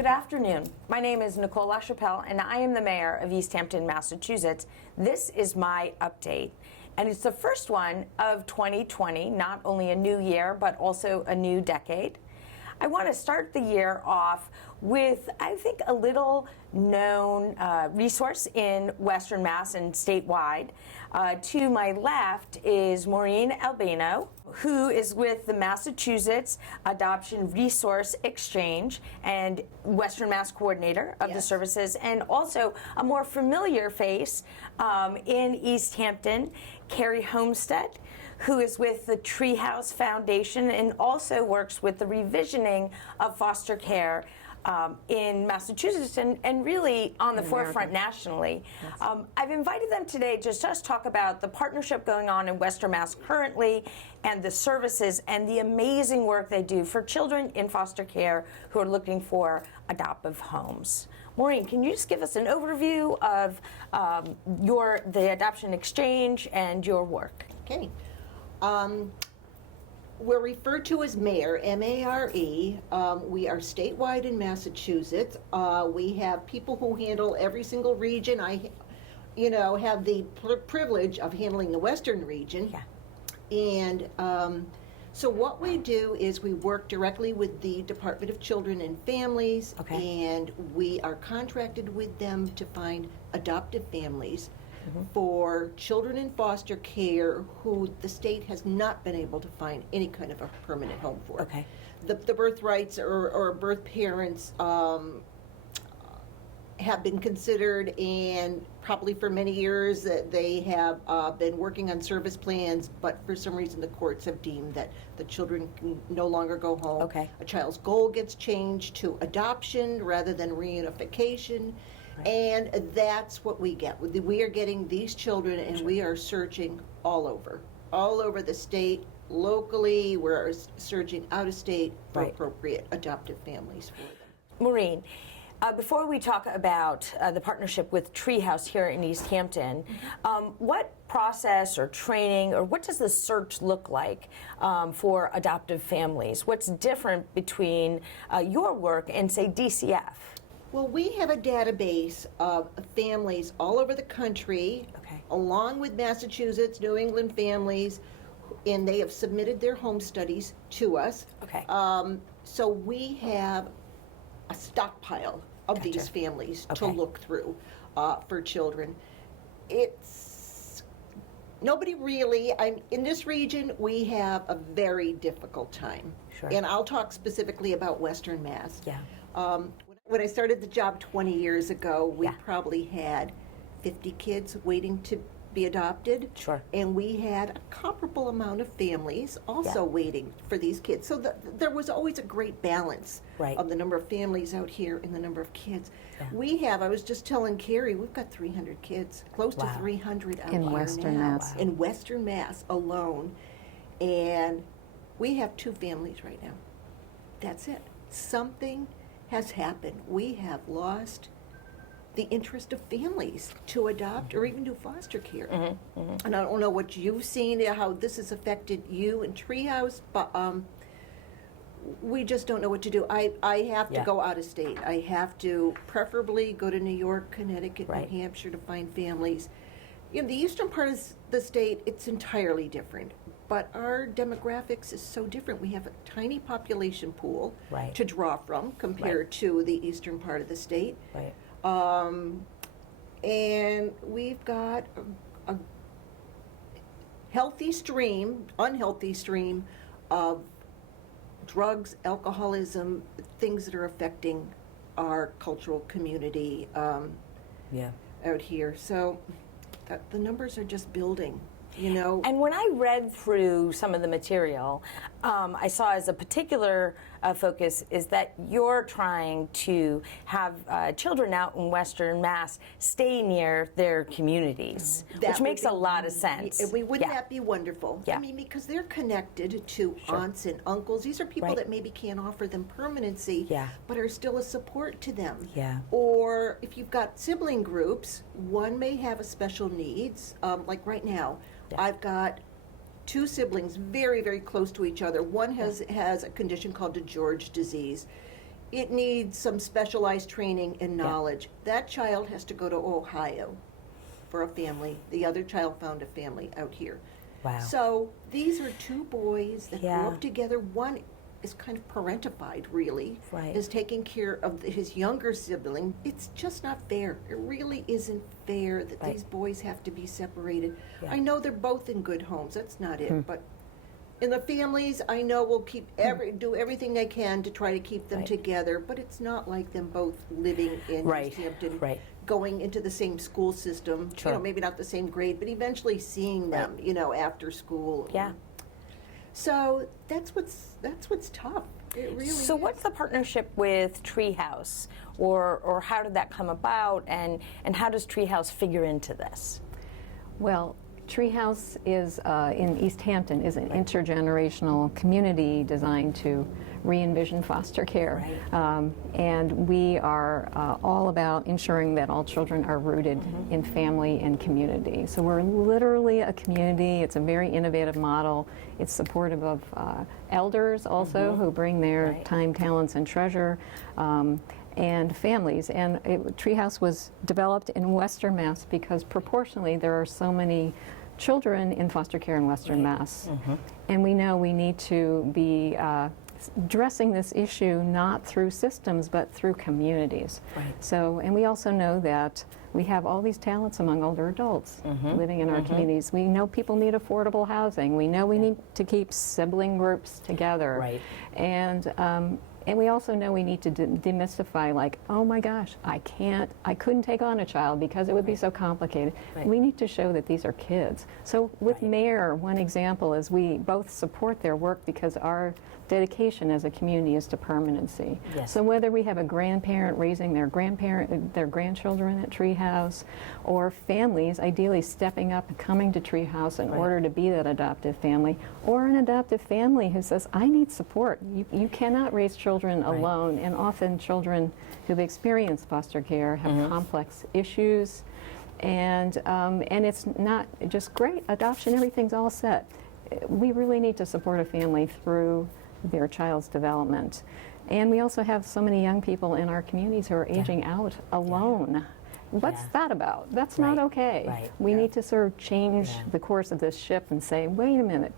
Good afternoon. My name is Nicole LaChapelle, and I am the mayor of Easthampton, Massachusetts. This is my update, and it's the first one of 2020, not only a new year, but also a new decade. I want to start the year off with, I think, a little known resource in Western Mass and statewide. To my left is Maurine Albano, who is with the Massachusetts Adoption Resource Exchange and Western Mass coordinator of the services, and also a more familiar face in Easthampton, Kerry Homstead, who is with the Treehouse Foundation and also works with the revisioning of foster care in Massachusetts and really on the forefront nationally. I've invited them today to just talk about the partnership going on in Western Mass currently and the services and the amazing work they do for children in foster care who are looking for adoptive homes. Maurine, can you just give us an overview of the Adoption Exchange and your work? Okay. We're referred to as MARE, M-A-R-E. We are statewide in Massachusetts. We have people who handle every single region. I, have the privilege of handling the Western region. And so what we do is we work directly with the Department of Children and Families, and we are contracted with them to find adoptive families for children in foster care who the state has not been able to find any kind of a permanent home for. The birth rights or birth parents have been considered, and probably for many years that they have been working on service plans, but for some reason the courts have deemed that the children can no longer go home. A child's goal gets changed to adoption rather than reunification. And that's what we get. We are getting these children, and we are searching all over the state, locally. We're searching out of state for appropriate adoptive families for them. Maurine, before we talk about the partnership with Treehouse here in Easthampton, what process or training or what does the search look like for adoptive families? What's different between your work and, say, DCF? Well, we have a database of families all over the country, along with Massachusetts, New England families, and they have submitted their home studies to us. So we have a stockpile of these families to look through for children. It's nobody really, in this region, we have a very difficult time. And I'll talk specifically about Western Mass. When I started the job 20 years ago, we probably had 50 kids waiting to be adopted. And we had a comparable amount of families also waiting for these kids. So there was always a great balance of the number of families out here and the number of kids. We have, I was just telling Kerry, we've got 300 kids, close to 300 out in here Western now. Mass. In Western Mass alone. And we have 2 families right now. That's it. Something has happened. We have lost the interest of families to adopt or even do foster care. And I don't know what you've seen, how this has affected you in Treehouse, but we just don't know what to do. I have to go out of state. I have to preferably go to New York, Connecticut, New Hampshire to find families. In the eastern part of the state, it's entirely different. But our demographics is so different. We have a tiny population pool to draw from compared to the eastern part of the state. And we've got a healthy stream, unhealthy stream of drugs, alcoholism, things that are affecting our cultural community out here. So the numbers are just building. And when I read through some of the material, I saw as a particular focus is that you're trying to have children out in Western Mass stay near their communities, which makes a lot of sense. Wouldn't that be wonderful? I mean, because they're connected to aunts and uncles. These are people that maybe can't offer them permanency, but are still a support to them. Or if you've got sibling groups, one may have a special needs, like right now. I've got 2 siblings very, very close to each other. One has a condition called DeGeorge disease, it needs some specialized training and knowledge. That child has to go to Ohio for a family. The other child found a family out here. Wow. So these are two boys that Yeah. grew up together. One is kind of parentified, really, Right. is taking care of his younger sibling. It's just not fair. It really isn't fair that Right. these boys have to be separated. Yeah. I know they're both in good homes. That's not it, Hmm. but in the families, I know will keep do everything they can to try to keep them Right. together, but it's not like them both living in Right, Easthampton, right. going into the same school system. Sure. You know, maybe not the same grade, but eventually seeing them, you know, after school. Yeah. So that's what's tough. It really So is. what's the partnership with Treehouse, or how did that come about, and how does Treehouse figure into this? Well, Treehouse is in Easthampton is an intergenerational community designed to re-envision foster care, and we are all about ensuring that all children are rooted in family and community. So we're literally a community. It's a very innovative model. It's supportive of elders also who bring their time, talents, and treasure. And families. And Treehouse was developed in Western Mass because proportionally there are so many children in foster care in Western Mass. And we know we need to be addressing this issue not through systems but through communities. So, and we also know that we have all these talents among older adults living in our communities. We know people need affordable housing. We know we need to keep sibling groups together. And we also know we need to demystify, like, oh my gosh, I couldn't take on a child because it would be so complicated. We need to show that these are kids. So with MARE, one example is we both support their work because our dedication as a community is to permanency. So whether we have a grandparent raising their grandchildren at Treehouse, or families ideally stepping up and coming to Treehouse in order to be that adoptive family, or an adoptive family who says, I need support. You cannot raise children alone, and often children who've experienced foster care have complex issues, and it's not just great adoption, everything's all set. We really need to support a family through their child's development. And we also have so many young people in our communities who are aging out alone. What's that about? That's not okay. We need to sort of change the course of this ship and say, wait a minute,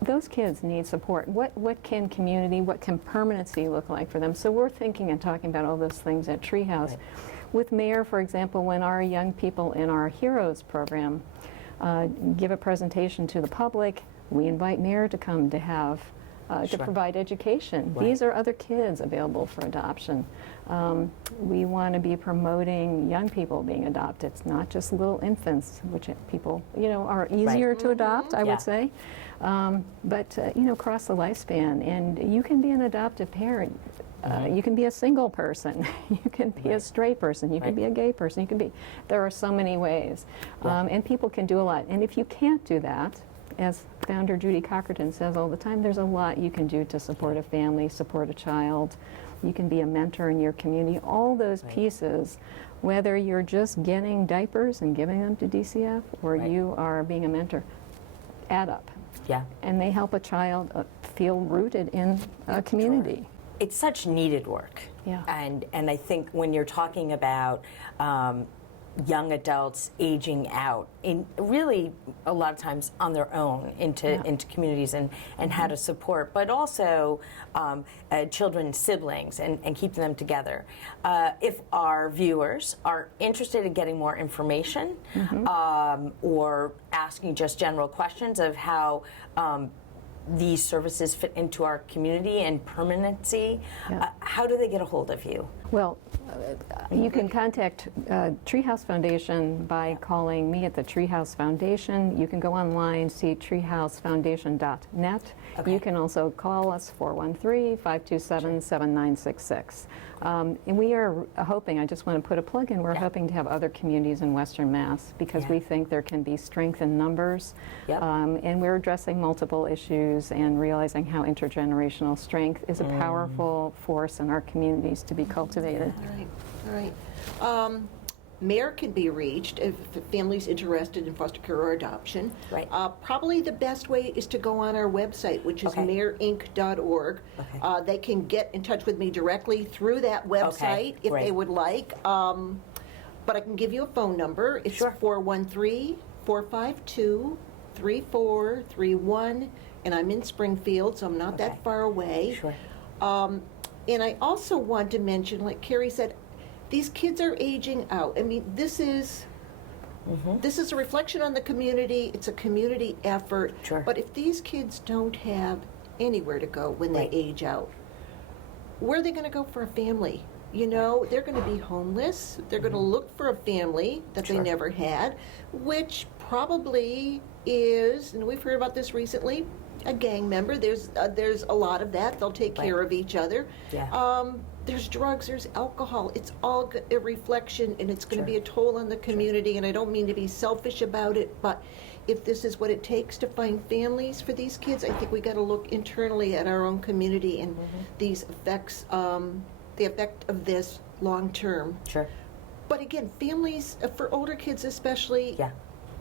those kids need support. What can community, what can permanency look like for them? So we're thinking and talking about all those things at Treehouse. With MARE, for example, when our young people in our Heroes program give a presentation to the public, we invite MARE to come to have to provide education. These are other kids available for adoption. We want to be promoting young people being adopted. It's not just little infants, which people, are easier to adopt, I would say. But, across the lifespan. And you can be an adoptive parent. You can be a single person. You can be a straight person. You can be a gay person. There are so many ways. And people can do a lot. And if you can't do that, as founder Judy Cockerton says all the time, there's a lot you can do to support a family, support a child. You can be a mentor in your community. All those pieces, whether you're just getting diapers and giving them to DCF or you are being a mentor, add up. And they help a child feel rooted in a community. It's such needed work. And I think when you're talking about young adults aging out, in really a lot of times on their own into communities and how to support, but also children, siblings, and keeping them together. If our viewers are interested in getting more information or asking just general questions of how these services fit into our community and permanency, how do they get a hold of you? Well, you can contact Treehouse Foundation by calling me at the Treehouse Foundation. You can go online, see treehousefoundation.net. You can also call us 413-527-7966. And we are hoping, I just want to put a plug in, we're hoping to have other communities in Western Mass because we think there can be strength in numbers. And we're addressing multiple issues and realizing how intergenerational strength is a powerful force in our communities to be cultivated. All right. MARE can be reached if the family's interested in foster care or adoption. Right. Probably the best way is to go on our website, which is Okay. mareinc.org. Okay. They can get in touch with me directly through that website if great. they would like. But I can give you a phone number. It's Sure. 413-452-3431, and I'm in Springfield, so I'm not Okay. that far away. Sure. And I also want to mention, like Kerry said, these kids are aging out. I mean, this is a reflection on the community. It's a community effort. Sure. But if these kids don't have anywhere to go when they Right. age out, where are they going to go for a family? You know, they're going to be homeless. They're going to look for a family that they Sure. never had, which probably is, and we've heard about this recently, a gang member. There's a lot of that. They'll take care Right. of each other. Yeah. There's drugs, there's alcohol. It's all a reflection, and it's going Sure. to be a toll on the community. And I don't mean to be selfish about it, but if this is what it takes to find families for these kids, I think we got to look internally at our own community and these effects, the effect of this long term. Sure. But again, families, for older kids especially, Yeah.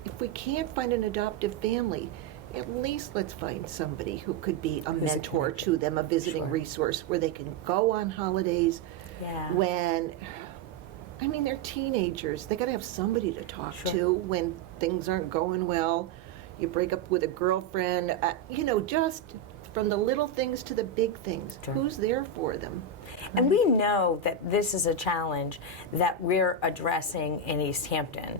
if we can't find an adoptive family, at least let's find somebody who could be a mentor to them, a visiting Sure. resource where they can go on holidays Yeah. when, I mean, they're teenagers. They got to have somebody to talk Sure. to when things aren't going well. You break up with a girlfriend, you know, just from the little things to the big things. Sure. Who's there for them? And we know that this is a challenge that we're addressing in Easthampton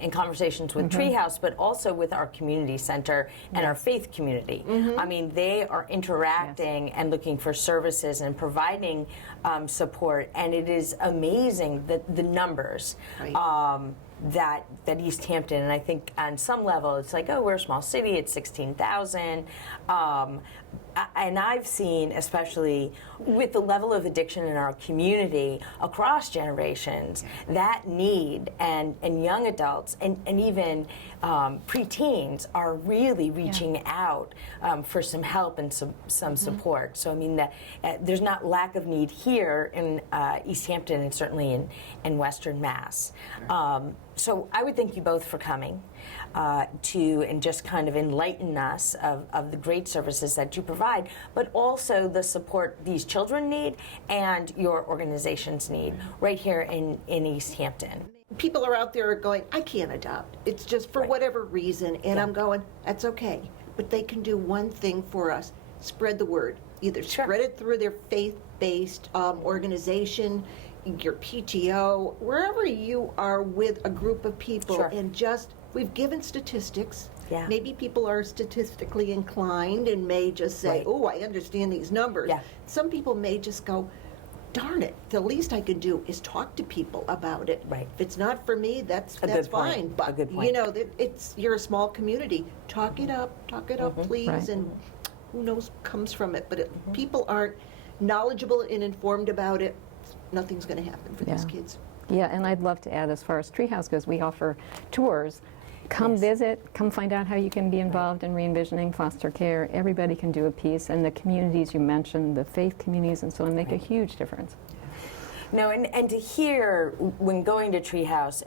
in conversations with Treehouse, but also with our community center and our faith community. I mean, they are interacting and looking for services and providing support, and it is amazing that the numbers. Right. That Easthampton, and I think on some level it's like, oh, we're a small city, it's 16,000. And I've seen, especially with the level of addiction in our community across generations, that need and young adults and even preteens are really reaching out for some help and some support. So I mean, there's not lack of need here in Easthampton and certainly in Western Mass. So I would thank you both for coming and just kind of enlighten us of the great services that you provide, but also the support these children need and your organizations need right here in Easthampton. People are out there going, I can't adopt. It's just for whatever reason. And I'm going, that's okay. But they can do one thing for us. Spread the word. Either spread it through their faith-based organization, your PTO, wherever you are with a group of people. Sure. And just, we've given statistics. Yeah. Maybe people are statistically inclined and may just say, Right. oh, I understand these numbers. Yeah. Some people may just go, darn it, the least I can do is talk to people about it. Right. If it's not for me, that's good point. fine. But A good point. you know, you're a small community. Talk it up, please, Right. and who knows comes from it. But if people aren't knowledgeable and informed about it, nothing's going to happen for these Yeah. kids. Yeah, and I'd love to add, as far as Treehouse goes, we offer tours. Come visit, come find out how you can be involved in re-envisioning foster care. Everybody can do a piece, and the communities you mentioned, the faith communities and so on, make a huge difference. No, and to hear when going to Treehouse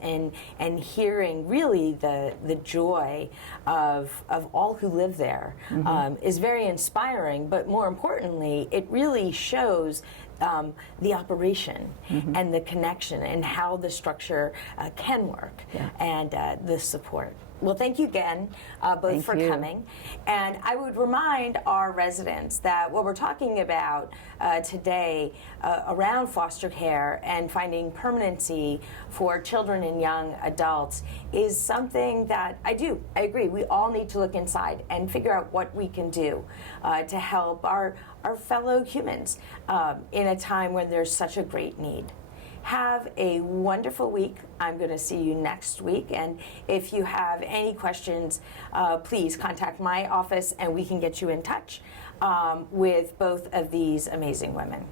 and hearing really the joy of all who live there is very inspiring. But more importantly, it really shows the operation and the connection and how the structure can work and the support. Well, thank you again, both Thank for you. coming. And I would remind our residents that what we're talking about today around foster care and finding permanency for children and young adults is something that I agree, we all need to look inside and figure out what we can do to help our fellow humans in a time when there's such a great need. Have a wonderful week. I'm going to see you next week. And if you have any questions, please contact my office and we can get you in touch with both of these amazing women.